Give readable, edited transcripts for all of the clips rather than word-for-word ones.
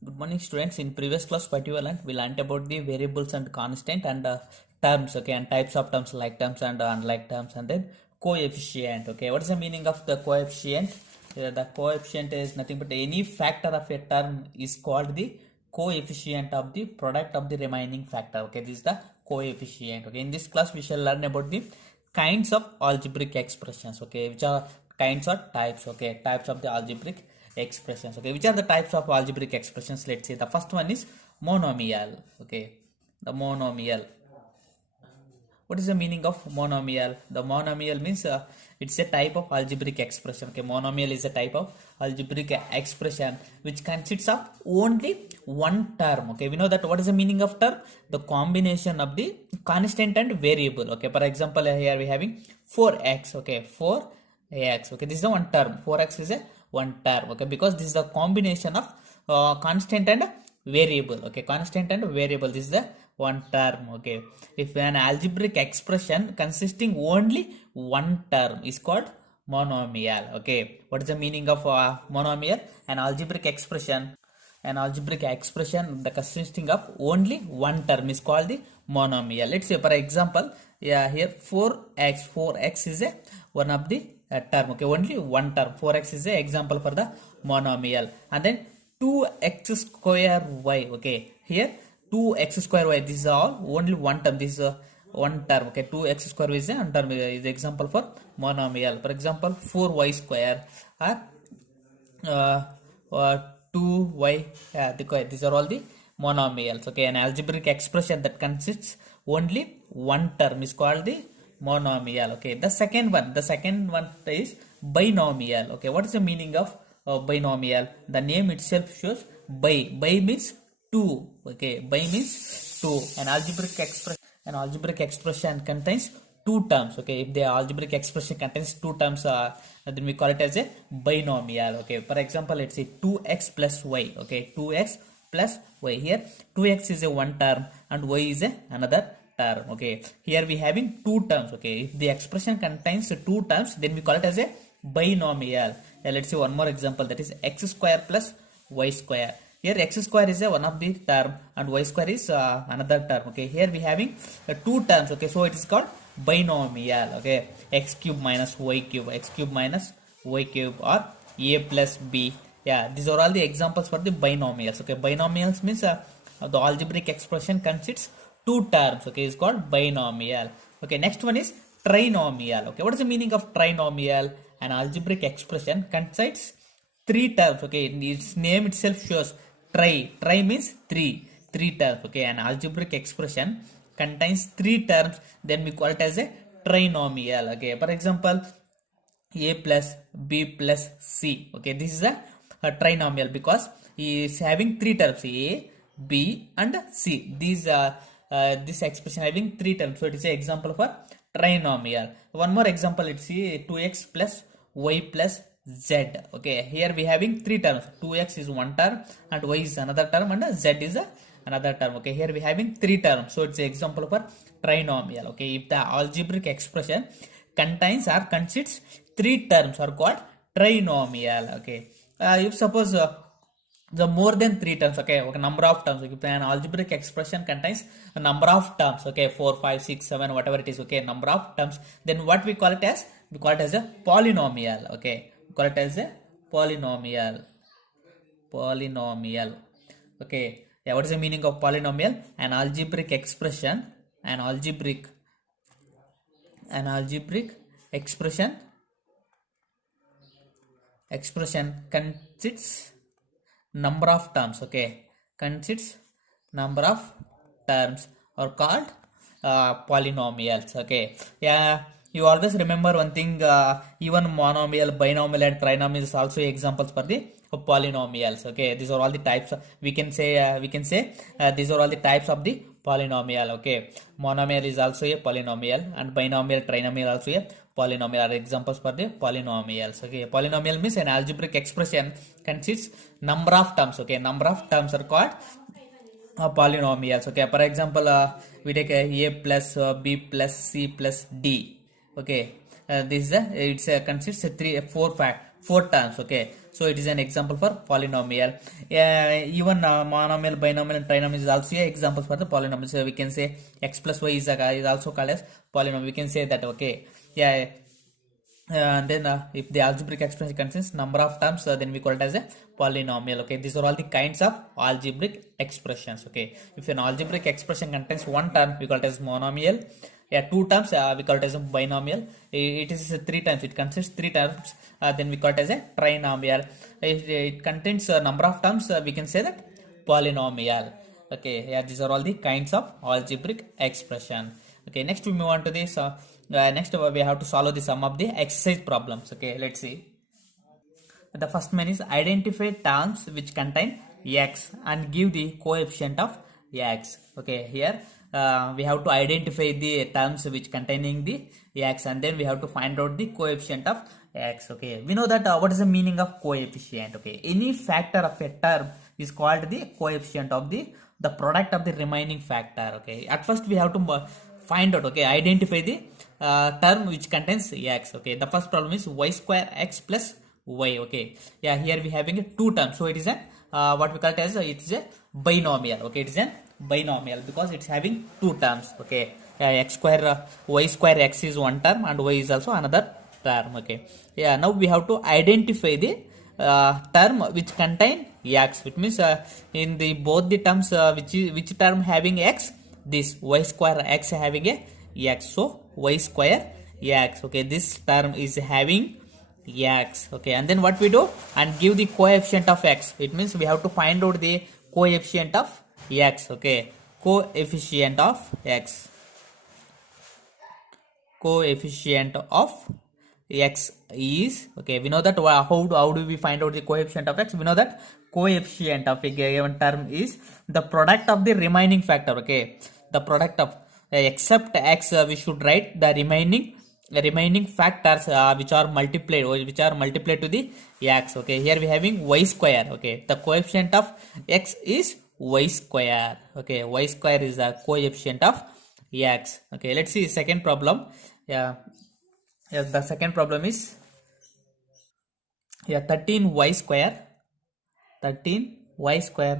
Good morning, students. In previous class, what we learned about the variables and constant and terms, okay, and types of terms like terms and unlike terms, and then coefficient. Okay, what is the meaning of the coefficient? The coefficient is nothing but any factor of a term is called the coefficient of the product of the remaining factor. Okay, this is the coefficient. Okay, in this class, we shall learn about the kinds of algebraic expressions. Okay, which are kinds or types. Okay, types of the algebraic expressions. Okay, which are the types of algebraic expressions? Let's say the first one is monomial. Okay, the monomial. What is the meaning of monomial? The monomial means it's a type of algebraic expression. Okay, monomial is a type of algebraic expression which consists of only one term. Okay, we know that what is the meaning of term? The combination of the constant and variable. Okay, for example, here we having 4x. Okay, 4x. Okay, this is the one term. 4x is a one term. Okay, because this is the combination of constant and variable. Okay, constant and variable, this is the one term. Okay, if an algebraic expression consisting only one term is called monomial. Okay, what is the meaning of monomial? An algebraic expression the consisting of only one term is called the monomial. Let's say, for example, yeah, here 4x is a one of the term. Okay, only one term. 4x is a example for the monomial. And then 2x square y. Okay, here 2x square y, this is all only one term. This is one term. Okay, 2x square is a term, is the example for monomial. For example, 4y square or 2y, these are all the monomials. Okay, an algebraic expression that consists only one term is called the monomial. Okay, the second one is binomial. Okay, what is the meaning of binomial? The name itself shows bi means two. Okay, bi means two. An algebraic expression contains two terms. Okay, if the algebraic expression contains two terms, then we call it as a binomial. Okay, for example, let's say 2x plus y. Okay, 2x plus y. Here 2x is a one term and y is a another term. Okay, here we having two terms. Okay, if the expression contains two terms, then we call it as a binomial. Let's see one more example, that is x square plus y square. Here x square is a one of the term and y square is another term. Okay, here we having two terms. Okay, so it is called binomial. Okay, x cube minus y cube or a plus b. Yeah, these are all the examples for the binomials. Okay, binomials means the algebraic expression consists two terms. Okay, it's called binomial. Okay, next one is trinomial. Okay, what is the meaning of trinomial? An algebraic expression consists three terms. Okay, its name itself shows tri means three terms. Okay, an algebraic expression contains three terms, then we call it as a trinomial. Okay, for example, a plus b plus c. Okay, this is a trinomial because he is having three terms, a, b and c. This expression having three terms, so it is an example for trinomial. One more example, let's see, 2x plus y plus z. Okay, here we having three terms. 2x is one term and y is another term and z is another term. Okay, here we having three terms, so it's an example for trinomial. Okay, if the algebraic expression contains or consists three terms are called trinomial. Okay, if suppose the more than three terms, okay, number of terms. Okay, if an algebraic expression contains a number of terms, okay, 4, 5, 6, 7, whatever it is, okay, number of terms, then what we call it as? We call it as a polynomial. Okay, we call it as a polynomial. Okay, yeah, what is the meaning of polynomial? An algebraic expression, an algebraic expression consists number of terms. Okay, consists number of terms are called polynomials. Okay, yeah, you always remember one thing, even monomial, binomial and trinomial is also examples for the polynomials. Okay, these are all the types we can say these are all the types of the polynomial. Okay, monomial is also a polynomial and binomial, trinomial also a polynomial are examples for the polynomials. Okay, polynomial means an algebraic expression consists number of terms. Okay, number of terms are called polynomials. Okay, for example, we take a plus b plus c plus d. Okay, this is consists 4 terms. Okay, So it is an example for polynomial. Even monomial, binomial, and trinomial is also a example for the polynomial. So we can say x plus y is also called as polynomial. We can say that, okay. Yeah. And then if the algebraic expression contains number of terms, then we call it as a polynomial. Okay, these are all the kinds of algebraic expressions. Okay, if an algebraic expression contains one term, we call it as monomial. Yeah, two terms, we call it as a binomial. It is three terms, it consists three terms, then we call it as a trinomial. If it contains a number of terms, we can say that polynomial. Okay, yeah, these are all the kinds of algebraic expression. Okay, next we move on to this. Next we have to solve the sum of the exercise problems. Okay, let's see. The first one is identify terms which contain x and give the coefficient of x. Okay, here we have to identify the terms which containing the x, and then we have to find out the coefficient of x. Okay, we know that what is the meaning of coefficient. Okay, any factor of a term is called the coefficient of the product of the remaining factor. Okay, at first we have to find out, okay, identify the term which contains x. Okay, the first problem is y square x plus y. Okay, yeah, here we having two terms, so it is a what we call it as it is a binomial. Okay, it is a binomial because it's having two terms. Okay, x square y square x is one term and y is also another term. Okay, yeah, now we have to identify the term which contain x. It means in the both the terms which term having x, this y square x having a x, so y square x. Okay, this term is having x. Okay, and then what we do, and give the coefficient of x. It means we have to find out the coefficient of x. Okay, coefficient of x, coefficient of x is, okay, we know that how do we find out the coefficient of x. We know that coefficient of a given term is the product of the remaining factor. Okay, the product of except x, we should write the remaining factors which are multiplied to the x. Okay, here we having y square. Okay, the coefficient of x is y square. Okay, y square is the coefficient of x. Okay, let's see second problem. Yeah, the second problem is 13y square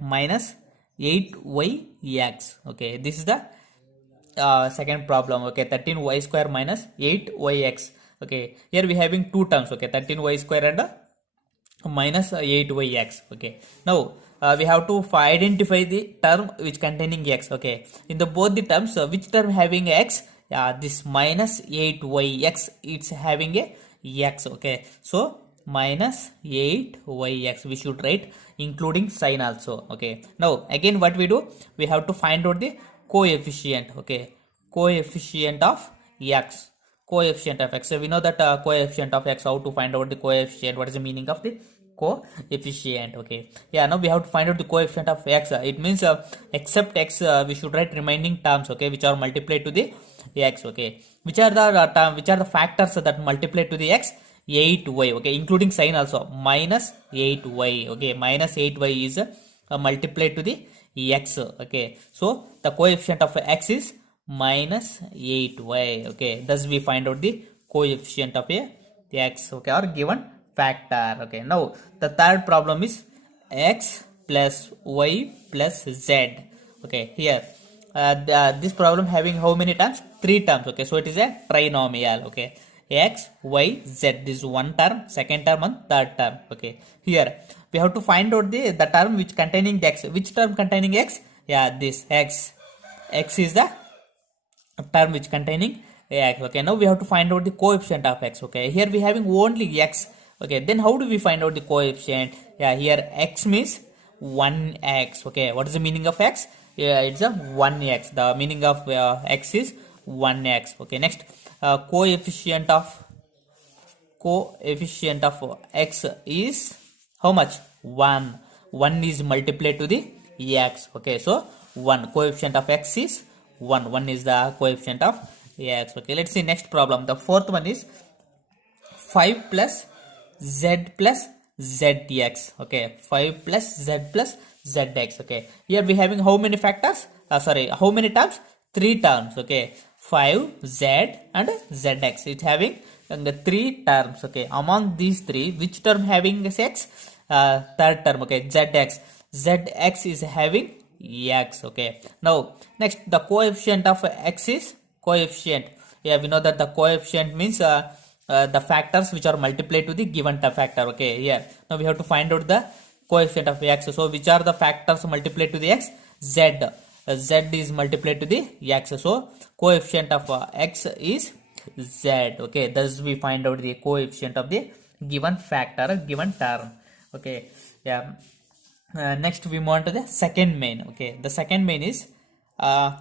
minus 8yx. Okay, this is the second problem. Okay, 13y square minus 8yx. Okay, here we having two terms. Okay, 13y square and minus 8yx. Okay, now we have to identify the term which containing x. Okay, in the both the terms, which term having x? This minus 8yx, it's having a x. Okay, so minus 8yx we should write including sign also. Okay, now again what we do, we have to find out the coefficient. Okay, coefficient of x, coefficient of x. So we know that coefficient of x, how to find out the coefficient, what is the meaning of the coefficient. Okay, yeah, now we have to find out the coefficient of x. It means except x, we should write remaining terms. Okay, which are multiplied to the x. Okay, which are the factors that multiply to the x? 8y. Okay, including sign also, minus 8y. Okay, minus 8y is multiplied to the x. Okay, so the coefficient of x is minus 8y. Okay, thus we find out the coefficient of a x. Okay, or given factor. Okay, now the third problem is x plus y plus z. Okay, here this problem having how many terms? Three terms. Okay, so it is a trinomial. Okay, x, y, z. This is one term, second term, and third term. Okay, here we have to find out the term which containing the x. Which term containing x? Yeah, this x. X is the term which containing x. Okay, now we have to find out the coefficient of x. Okay, here we having only x. Okay, then how do we find out the coefficient? Yeah, here x means 1x. Okay, what is the meaning of x? Yeah, it's a 1x. The meaning of x is 1x. Okay, next coefficient of x is how much? 1. 1 is multiplied to the x. Okay, so 1. Coefficient of x is 1. 1 is the coefficient of x. Okay, let's see next problem. The fourth one is 5 plus z plus zx. Okay, 5 plus z plus zx. Okay, here we having how many factors? How many terms? 3 terms. Okay, 5 z and zx. It's having three terms. Okay, among these three, which term having x? Third term. Okay, zx is having x. Okay, now next the coefficient of x is coefficient. Yeah, we know that the coefficient means the factors which are multiplied to the given factor. Okay, here now we have to find out the coefficient of x. So which are the factors multiplied to the x? Z. Z is multiplied to the x. So coefficient of x is z. Okay, thus we find out the coefficient of the given factor, given term. Okay, yeah. Next we move on to the second main. Okay, the second main is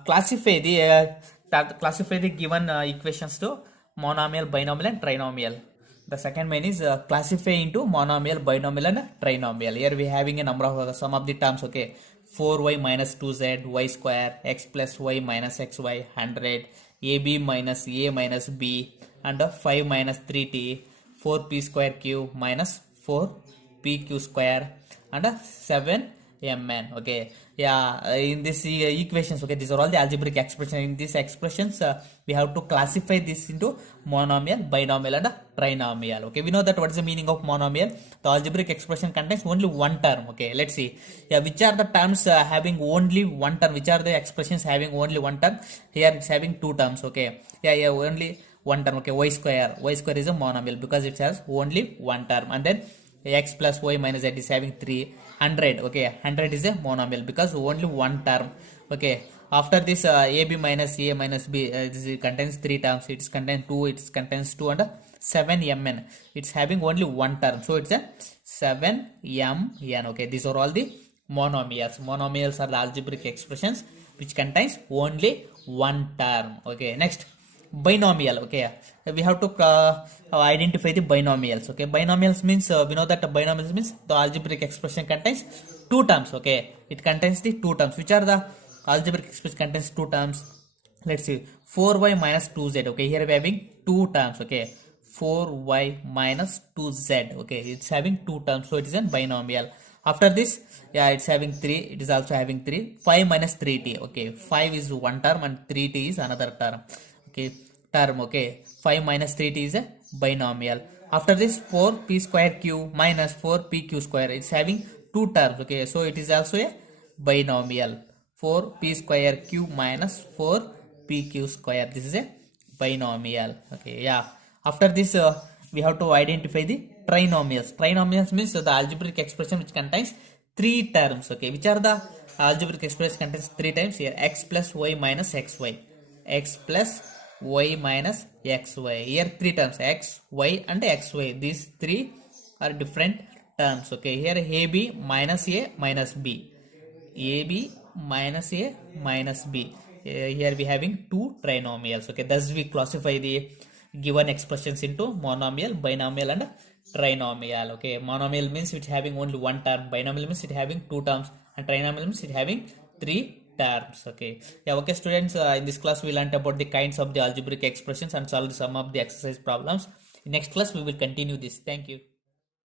classify the given equations to monomial, binomial and trinomial. The second main is classify into monomial, binomial and trinomial. Here we having a number of some of the terms. Okay, 4y minus 2z, y square, x plus y minus xy, 100, ab minus a minus b, and 5 minus 3t, 4p square q minus 4pq square, and 7mn. Okay, yeah, in this equations, okay, these are all the algebraic expressions. In these expressions we have to classify this into monomial, binomial and trinomial. Okay, we know that what is the meaning of monomial. The algebraic expression contains only one term. Okay, let's see, yeah, which are the terms having only one term, which are the expressions having only one term. Here it's having two terms. Okay, yeah, only one term. Okay, y square is a monomial because it has only one term. And then x plus y minus z is having 300. Okay, 100 is a monomial because only one term. Okay, after this ab minus a minus b, this contains three terms. It contains 2, it contains 2 and 7mn. It's having only one term, so it's a 7mn. Okay, these are all the monomials. Monomials are the algebraic expressions which contains only one term. Okay, next binomial. Okay, we have to identify the binomials. Okay, binomials means we know that binomials means the algebraic expression contains two terms. Okay, it contains the two terms. Which are the algebraic expression contains two terms? Let's see, 4y minus 2z. Okay, here we are having two terms. Okay, 4y minus 2z. Okay, it's having two terms, so it is a binomial. After this, yeah, it's having 3. It is also having 3. 5 minus 3t. Okay, 5 is one term and 3t is another term. Okay, term. Okay, 5 minus 3t is a binomial. After this, 4p square q minus 4pq square, it's having two terms. Okay, so it is also a binomial. 4p square q minus 4pq square, this is a binomial. Okay, yeah. After this we have to identify the trinomials. Trinomials means the algebraic expression which contains three terms. Okay, which are the algebraic expression contains three times? Here, x plus y minus xy, x plus y minus xy. Here three terms, x, y and xy. These three are different terms. Okay, here ab minus a minus b, ab minus a minus b. Here we having two trinomials. Okay, thus we classify the given expressions into monomial, binomial and trinomial. Okay, monomial means it's having only one term, binomial means it having two terms, and trinomial means it having three terms. Okay, yeah. Okay, students, in this class we learned about the kinds of the algebraic expressions and solved some of the exercise problems. In next class we will continue this. Thank you.